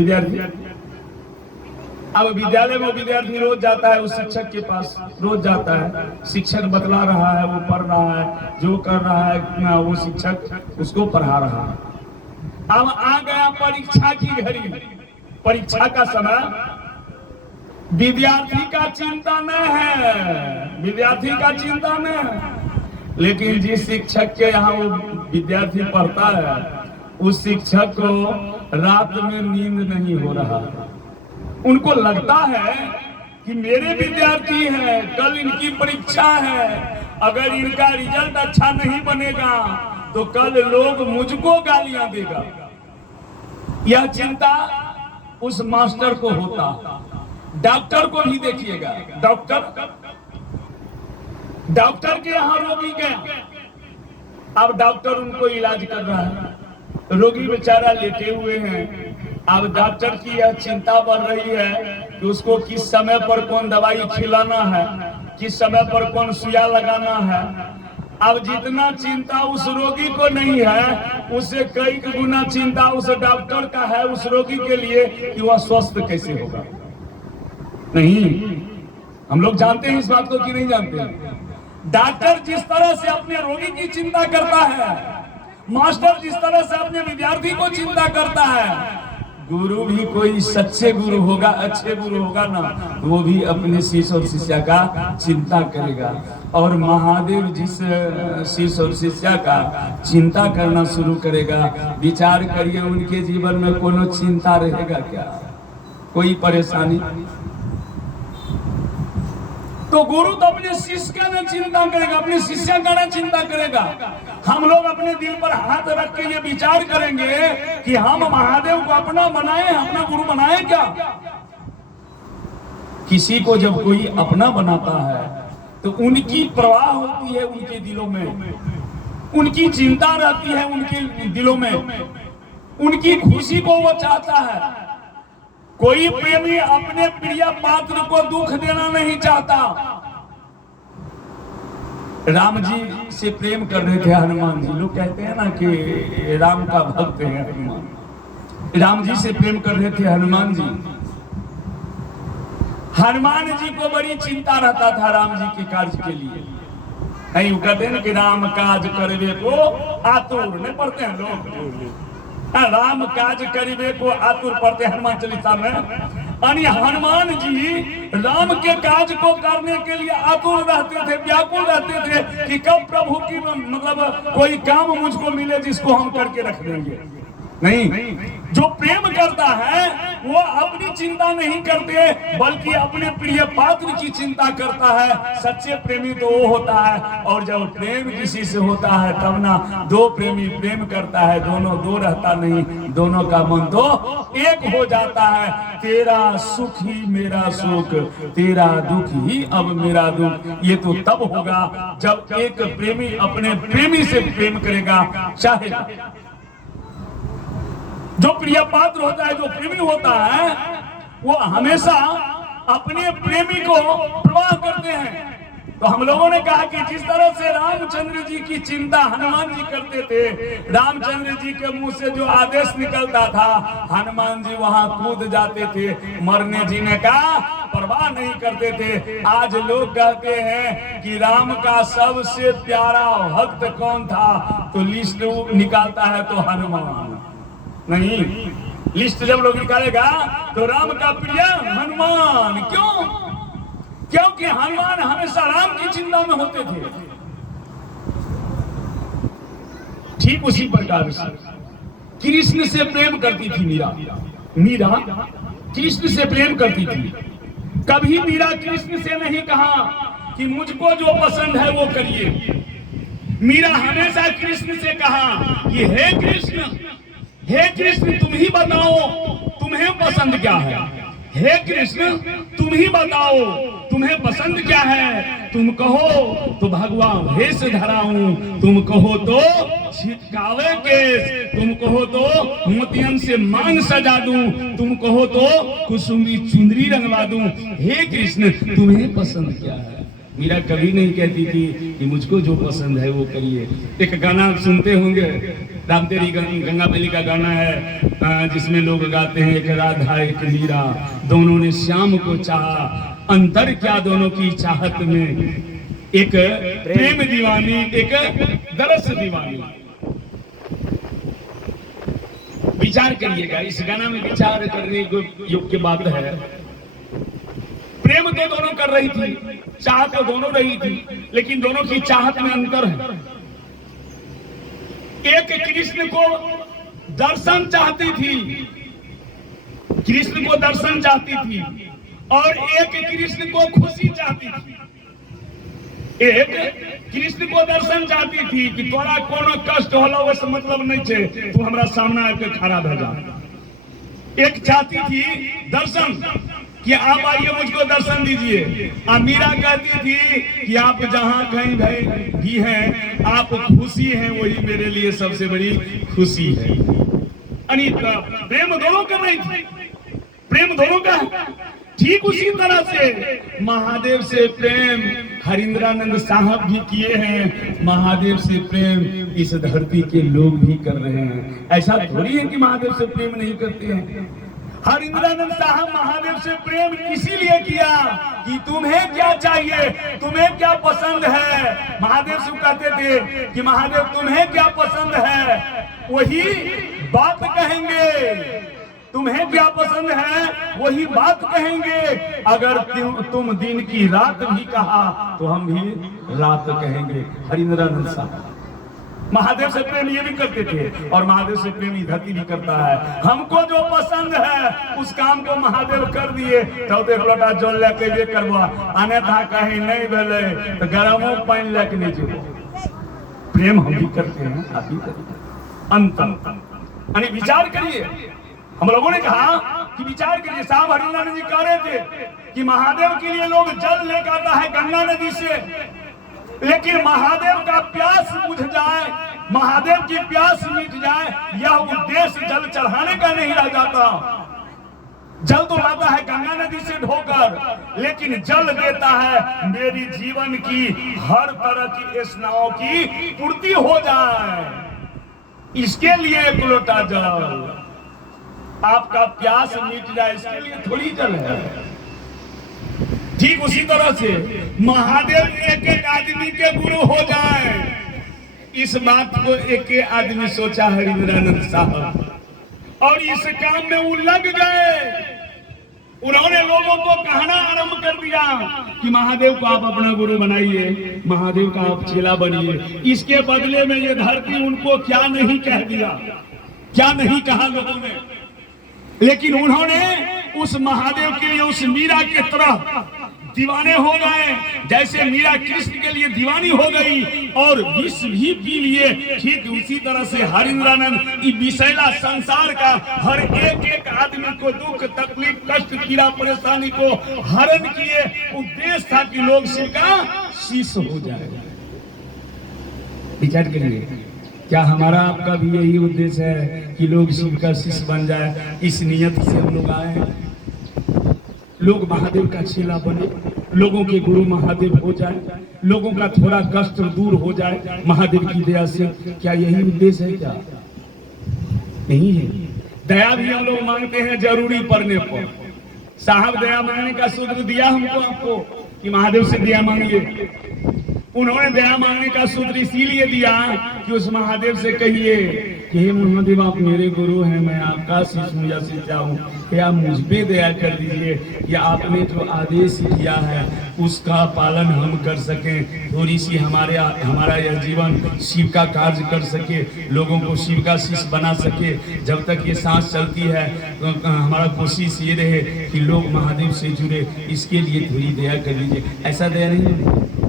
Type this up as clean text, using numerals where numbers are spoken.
विद्यार्थी। अब विद्यालय में विद्यार्थी रोज जाता है उस शिक्षक के पास, रोज जाता है, शिक्षक बतला रहा है, वो पढ़ रहा है, जो कर रहा है वो शिक्षक उसको पढ़ा रहा है। अब आ गया परीक्षा की घड़ी, परीक्षा का समय, विद्यार्थी का चिंता न है, विद्यार्थी का चिंता न है, लेकिन जिस शिक्षक के यहाँ वो विद्यार्थी पढ़ता है उस शिक्षक को रात में नींद नहीं हो रहा। उनको लगता है कि मेरे विद्यार्थी हैं, कल इनकी परीक्षा है, अगर इनका रिजल्ट अच्छा नहीं बनेगा तो कल लोग मुझको गालियां देगा। यह चिंता उस मास्टर को होता। डॉक्टर को भी देखिएगा, डॉक्टर के यहाँ रोगी गया, अब डॉक्टर उनको इलाज कर रहा है, रोगी बेचारा लेटे हुए हैं। अब डॉक्टर की यह चिंता बढ़ रही है कि उसको किस समय पर कौन दवाई खिलाना है, किस समय पर कौन सुइया लगाना है। अब जितना चिंता उस रोगी को नहीं है, उससे कई गुना चिंता उस डॉक्टर का है उस रोगी के लिए कि वह स्वस्थ कैसे होगा। नहीं, हम लोग जानते हैं इस बात को कि नहीं जानते हैं? डॉक्टर जिस तरह से अपने रोगी की चिंता करता है, मास्टर जिस तरह से अपने विद्यार्थी को चिंता करता है, गुरु भी कोई सच्चे गुरु होगा, अच्छे गुरु होगा ना, वो भी अपने शिष्य और शिष्या का चिंता करेगा। और महादेव जिस शिष्य और शिष्या का चिंता करना शुरू करेगा, विचार करिए उनके जीवन में कोनो चिंता रहेगा क्या, कोई परेशानी? तो गुरु तो अपने शिष्य का ना चिंता करेगा, अपने शिष्य का ना चिंता करेगा। हम लोग अपने दिल पर हाथ रख के ये विचार करेंगे कि हम महादेव को अपना बनाए, अपना गुरु बनाए क्या? किसी को जब कोई अपना बनाता है तो उनकी परवाह होती है उनके दिलों में, उनकी चिंता रहती है उनके दिलों में, उनकी खुशी को वो चाहता है। कोई प्रेमी अपने प्रिय पात्र को दुख देना नहीं चाहता। राम जी से प्रेम कर रहे थे हनुमान जी, लोग कहते हैं ना कि राम का भक्त है हनुमान। राम जी से प्रेम कर रहे थे हनुमान जी। हनुमान जी को बड़ी चिंता रहता था राम जी के कार्य के लिए। नहीं, वो कहते हैं ना कि राम काज करवे को आतुर, नहीं पढ़ते हैं लोग, राम काज करिबे को आतुर पढ़ते हनुमान चालीसा में। यानी हनुमान जी राम के काज को करने के लिए आतुर रहते थे, व्याकुल रहते थे कि कब प्रभु की मतलब कोई काम मुझको मिले जिसको हम करके रख देंगे। नहीं, जो प्रेम करता है वो अपनी चिंता नहीं करते बल्कि अपने प्रिय पात्र की चिंता करता है। सच्चे प्रेमी तो वो होता है। और जब प्रेम किसी से होता है तब ना दो प्रेमी प्रेम करता है, दोनों दो रहता नहीं, दोनों का मन तो एक हो जाता है। तेरा सुख ही मेरा सुख, तेरा दुख ही अब मेरा दुख। ये तो तब होगा जब एक प्रेमी अपने प्रेमी से प्रेम करेगा। चाहे जो प्रिय पात्र होता है, जो प्रेमी होता है, वो हमेशा अपने प्रेमी को प्रवाह करते हैं। तो हम लोगों ने कहा कि जिस तरह से रामचंद्र जी की चिंता हनुमान जी करते थे, रामचंद्र जी के मुंह से जो आदेश निकलता था हनुमान जी वहां कूद जाते थे, मरने जीने का परवाह नहीं करते थे। आज लोग कहते हैं कि राम का सबसे प्यारा भक्त कौन था, तो लिस्ट निकालता है तो हनुमान। नहीं, लिस्ट जब लोग निकालेगा तो राम का प्रिय हनुमान। क्यों? क्योंकि हनुमान हमेशा राम की चिंता में होते थे। ठीक उसी प्रकार से कृष्ण से प्रेम करती थी मीरा। मीरा कृष्ण से प्रेम करती थी। कभी मीरा कृष्ण से नहीं कहा कि मुझको जो पसंद है वो करिए। मीरा हमेशा कृष्ण से कहा कि हे कृष्ण, हे कृष्ण तुम ही बताओ तुम्हें पसंद क्या है। हे कृष्ण तुम ही बताओ तुम्हें पसंद क्या है। तुम कहो तो भगवान भेष धराऊं, तुम कहो तो छिटकावे केस, तुम कहो तो मोतियन से मांग सजा दूं, तुम कहो तो कुसुमी चुंदरी रंगवा दूं। हे कृष्ण तुम्हें पसंद क्या है। मीरा कभी नहीं कहती थी कि मुझको जो पसंद है वो करिए। एक गाना सुनते होंगे राम तेरी गंगा मैली का गाना है जिसमें लोग गाते हैं, एक राधा एक मीरा दोनों ने श्याम को चाहा, अंतर क्या दोनों की चाहत में, एक प्रेम दीवानी एक दरस दीवानी। विचार करिएगा, इस गाना में विचार करने योग्य बात है। प्रेम तो दोनों कर रही थी, चाह तो दोनों रही थी, लेकिन दोनों की चाहत में अंतर है। एक कृष्ण को दर्शन चाहती थी, कृष्ण को दर्शन चाहती थी, और एक कृष्ण को खुशी चाहती थी। एक कृष्ण को दर्शन चाहती थी कि तोरा कोनो कष्ट होला वैसे मतलब नहीं छे, तू हमरा सामने आके खड़ा भे जा। एक चाहती थी दर्शन कि आप आइए मुझको दर्शन दीजिए। मीरा कहती थी कि आप जहां कहीं भी हैं, आप खुशी हैं, वही मेरे लिए सबसे बड़ी खुशी है। अनिता प्रेम दोनों कर रही थी, प्रेम दोनों का। ठीक उसी तरह से महादेव से प्रेम हरिंद्रानंद साहब भी किए हैं, महादेव से प्रेम इस धरती के लोग भी कर रहे हैं। ऐसा थोड़ी है कि महादेव से प्रेम नहीं करते हैं। हरिंद्रानंद साहब महादेव से प्रेम इसीलिए किया कि तुम्हें क्या चाहिए, तुम्हें क्या पसंद है। महादेव से कहते थे कि महादेव तुम्हें क्या पसंद है, वही बात कहेंगे। तुम्हें क्या पसंद है वही बात कहेंगे। अगर तुम दिन की रात भी कहा तो हम भी रात कहेंगे। हरिंद्रानंद साहब महादेव से प्रेम ये भी करते थे, और महादेव से प्रेम ही धरती भी करता है। हमको जो पसंद है उस काम को महादेव कर दिए तो एक लोटा जल लेके ये करवा, अन्यथा कहीं नहीं भेले तो गरमो पानी लेके नहीं जीवो। प्रेम हम भी करते हैं, आप भी करते हैं। विचार करिए, हम लोगों ने कहा कि विचार करिए। साहब हरिंद्रानंद जी कह रहे थे कि महादेव के लिए लोग जल लेकर आता है गंगा नदी से, लेकिन महादेव का प्यास बुझ जाए, महादेव की प्यास मिट जाए, यह उद्देश्य जल चढ़ाने का नहीं रह जाता। जल तो लाता है गंगा नदी से ढोकर, लेकिन जल देता है मेरी जीवन की हर तरह की स्नाओं की पूर्ति हो जाए, इसके लिए एक लोटा जल। आपका प्यास मिट जाए इसके लिए थोड़ी जल है। ठीक उसी तरह से महादेव एक एक आदमी के गुरु हो जाए, इस बात को एक एक आदमी सोचा हरिंद्रानंद साहब, और इस काम में वो लग गए। उन्होंने लोगों को कहना आरंभ कर दिया कि महादेव को आप अपना गुरु बनाइए, महादेव का आप चेला बनिए। इसके बदले में ये धरती उनको क्या नहीं कह दिया, क्या नहीं कहा लोगों ने, लेकिन उन्होंने उस महादेव के लिए उस मीरा के तरह दीवाने हो गए, जैसे मीरा कृष्ण के लिए दीवानी हो गई और विष भी पी लिए। ठीक उसी तरह से हरिंद्रानंद इस विषैला संसार का हर एक एक आदमी को दुख तकलीफ कष्ट पीड़ा परेशानी को हरण किए। उद्देश्य था कि लोग शिव का शिष्य हो जाए। विचार करिए, क्या हमारा आपका भी यही उद्देश्य है कि लोग शिव का शिष्य बन जाए? इस नियत से हम लोग आए हैं, लोग महादेव का चेला बने, लोगों के गुरु महादेव हो जाए, लोगों का थोड़ा कष्ट दूर हो जाए महादेव की दया से। क्या यही उद्देश्य है? क्या नहीं है। दया भी हम लोग मांगते हैं जरूरी पड़ने पर। साहब दया मांगने का सूत्र दिया हमको, आपको कि महादेव से दया मांगिए। उन्होंने दया मांगने का सूत्र इसीलिए दिया कि उस महादेव से कहिए कि हे महादेव आप मेरे गुरु हैं, मैं आपका शिष्य हूँ या शिष्या हूँ, क्या मुझ पे दया कर दीजिए कि आपने जो आदेश किया है उसका पालन हम कर सकें, थोड़ी सी हमारा यह जीवन शिव का कार्य कर सके, लोगों को शिव का शिष्य बना सके। जब तक ये सांस चलती है तो हमारा कोशिश ये रहे कि लोग महादेव से जुड़े, इसके लिए थोड़ी दया कर लीजिए। ऐसा दया नहीं है।